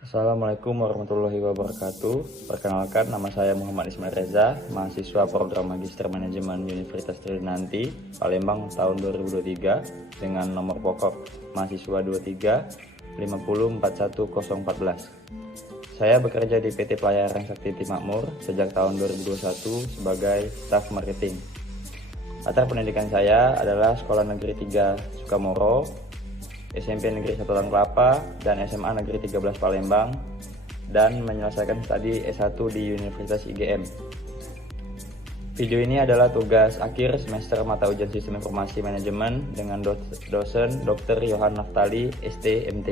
Assalamualaikum warahmatullahi wabarakatuh. Perkenalkan, nama saya Muhammad Ismail Reza, mahasiswa program Magister Manajemen Universitas Trinanti, Palembang tahun 2023 dengan nomor pokok mahasiswa 23 5041014. Saya bekerja di PT Pelayaran Sakti Makmur sejak tahun 2021 sebagai staf marketing. Latar pendidikan saya adalah Sekolah Negeri 3 Sukamoro, SMP Negeri 1 Tang Kelapa, dan SMA Negeri 13 Palembang, dan menyelesaikan studi S1 di Universitas IGM. Video ini adalah tugas akhir semester mata ujian Sistem Informasi Manajemen dengan dosen Dr. Yohan Naftali, ST, MT.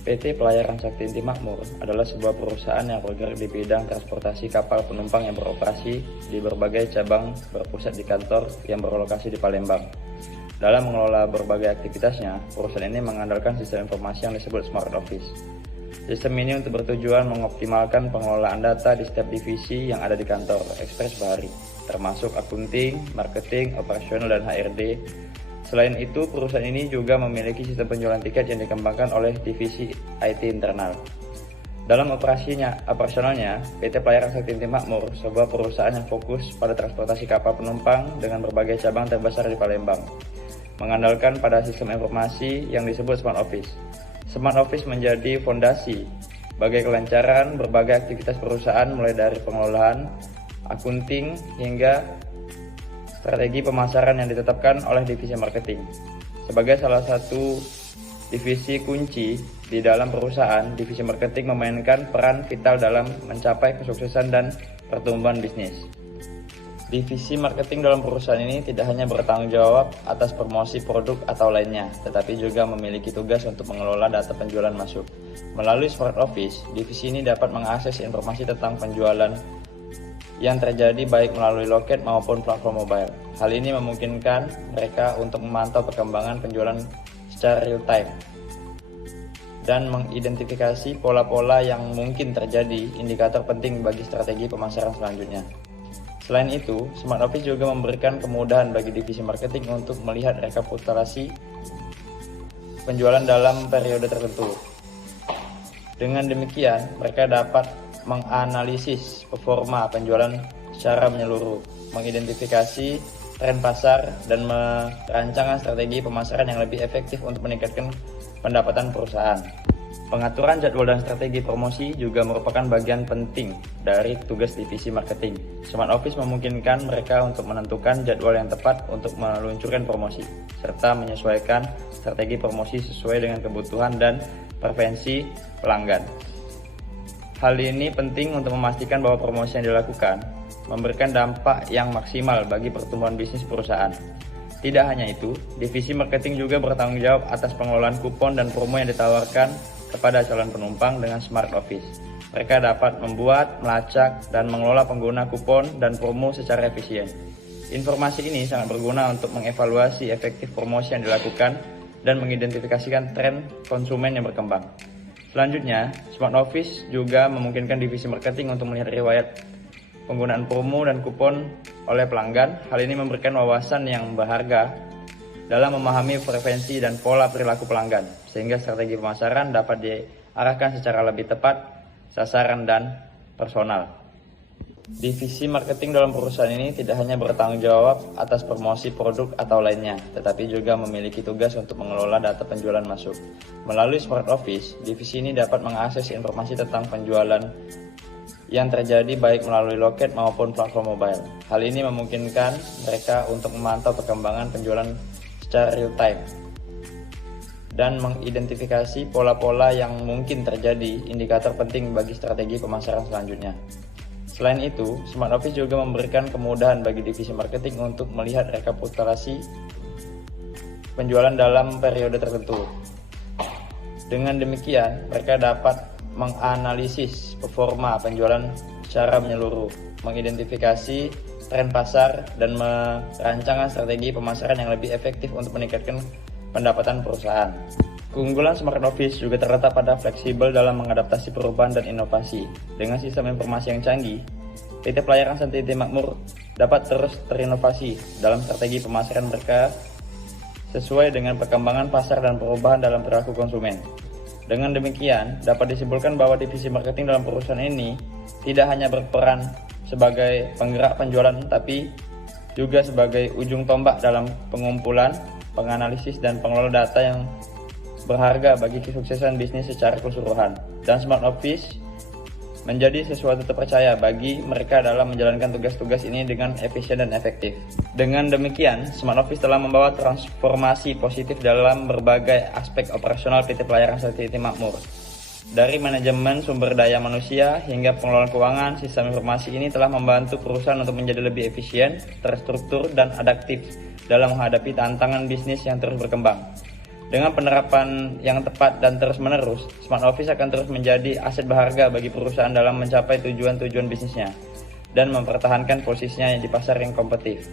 PT Pelayaran Sakti Makmur adalah sebuah perusahaan yang bergerak di bidang transportasi kapal penumpang yang beroperasi di berbagai cabang berpusat di kantor yang berlokasi di Palembang. Dalam mengelola berbagai aktivitasnya, perusahaan ini mengandalkan sistem informasi yang disebut Smart Office. Sistem ini untuk bertujuan mengoptimalkan pengelolaan data di setiap divisi yang ada di kantor Ekspres Bahari, termasuk akunting, marketing, operasional, dan HRD. Selain itu, perusahaan ini juga memiliki sistem penjualan tiket yang dikembangkan oleh divisi IT internal. Dalam operasionalnya, PT Pelayaran Sakti Makmur, sebuah perusahaan yang fokus pada transportasi kapal penumpang dengan berbagai cabang terbesar di Palembang, mengandalkan pada sistem informasi yang disebut Smart Office. Smart Office menjadi fondasi bagi kelancaran berbagai aktivitas perusahaan mulai dari pengelolaan, akunting, hingga strategi pemasaran yang ditetapkan oleh divisi marketing. Sebagai salah satu divisi kunci di dalam perusahaan, divisi marketing memainkan peran vital dalam mencapai kesuksesan dan pertumbuhan bisnis. Divisi marketing dalam perusahaan ini tidak hanya bertanggung jawab atas promosi produk atau lainnya, tetapi juga memiliki tugas untuk mengelola data penjualan masuk. Melalui Smart Office, divisi ini dapat mengakses informasi tentang penjualan yang terjadi baik melalui loket maupun platform mobile. Hal ini memungkinkan mereka untuk memantau perkembangan penjualan secara real time dan mengidentifikasi pola-pola yang mungkin terjadi, indikator penting bagi strategi pemasaran selanjutnya. Selain itu, Smart Office juga memberikan kemudahan bagi divisi marketing untuk melihat rekapitulasi penjualan dalam periode tertentu. Dengan demikian, mereka dapat menganalisis performa penjualan secara menyeluruh, mengidentifikasi tren pasar, dan merancang strategi pemasaran yang lebih efektif untuk meningkatkan pendapatan perusahaan. Pengaturan jadwal dan strategi promosi juga merupakan bagian penting dari tugas divisi marketing. Smart Office memungkinkan mereka untuk menentukan jadwal yang tepat untuk meluncurkan promosi, serta menyesuaikan strategi promosi sesuai dengan kebutuhan dan preferensi pelanggan. Hal ini penting untuk memastikan bahwa promosi yang dilakukan memberikan dampak yang maksimal bagi pertumbuhan bisnis perusahaan. Tidak hanya itu, divisi marketing juga bertanggung jawab atas pengelolaan kupon dan promo yang ditawarkan kepada calon penumpang dengan Smart Office. Mereka dapat membuat, melacak, dan mengelola pengguna kupon dan promo secara efisien. Informasi ini sangat berguna untuk mengevaluasi efektif promosi yang dilakukan dan mengidentifikasikan tren konsumen yang berkembang. Selanjutnya, Smart Office juga memungkinkan divisi marketing untuk melihat riwayat penggunaan promo dan kupon oleh pelanggan. Hal ini memberikan wawasan yang berharga dalam memahami preferensi dan pola perilaku pelanggan, sehingga strategi pemasaran dapat diarahkan secara lebih tepat, sasaran, dan personal. Divisi marketing dalam perusahaan ini tidak hanya bertanggung jawab atas promosi produk atau lainnya, tetapi juga memiliki tugas untuk mengelola data penjualan masuk. Melalui Smart Office, divisi ini dapat mengakses informasi tentang penjualan yang terjadi baik melalui loket maupun platform mobile. Hal ini memungkinkan mereka untuk memantau perkembangan penjualan secara real time dan mengidentifikasi pola-pola yang mungkin terjadi, indikator penting bagi strategi pemasaran selanjutnya. Selain itu, Smart Office juga memberikan kemudahan bagi divisi marketing untuk melihat rekapitulasi penjualan dalam periode tertentu. Dengan demikian, mereka dapat menganalisis performa penjualan secara menyeluruh, mengidentifikasi tren pasar, dan merancang strategi pemasaran yang lebih efektif untuk meningkatkan pendapatan perusahaan. Keunggulan Smart Office juga terletak pada fleksibel dalam mengadaptasi perubahan dan inovasi. Dengan sistem informasi yang canggih, PT Pelayaran Sakti Makmur dapat terus terinovasi dalam strategi pemasaran mereka sesuai dengan perkembangan pasar dan perubahan dalam perilaku konsumen. Dengan demikian, dapat disimpulkan bahwa divisi marketing dalam perusahaan ini tidak hanya berperan sebagai penggerak penjualan, tapi juga sebagai ujung tombak dalam pengumpulan, penganalisis, dan pengelola data yang berharga bagi kesuksesan bisnis secara keseluruhan. Dan Smart Office menjadi sesuatu terpercaya bagi mereka dalam menjalankan tugas-tugas ini dengan efisien dan efektif. Dengan demikian, Smart Office telah membawa transformasi positif dalam berbagai aspek operasional PT Pelayaran Sateliti Makmur. Dari manajemen sumber daya manusia hingga pengelolaan keuangan, sistem informasi ini telah membantu perusahaan untuk menjadi lebih efisien, terstruktur, dan adaptif dalam menghadapi tantangan bisnis yang terus berkembang. Dengan penerapan yang tepat dan terus-menerus, Smart Office akan terus menjadi aset berharga bagi perusahaan dalam mencapai tujuan-tujuan bisnisnya dan mempertahankan posisinya di pasar yang kompetitif.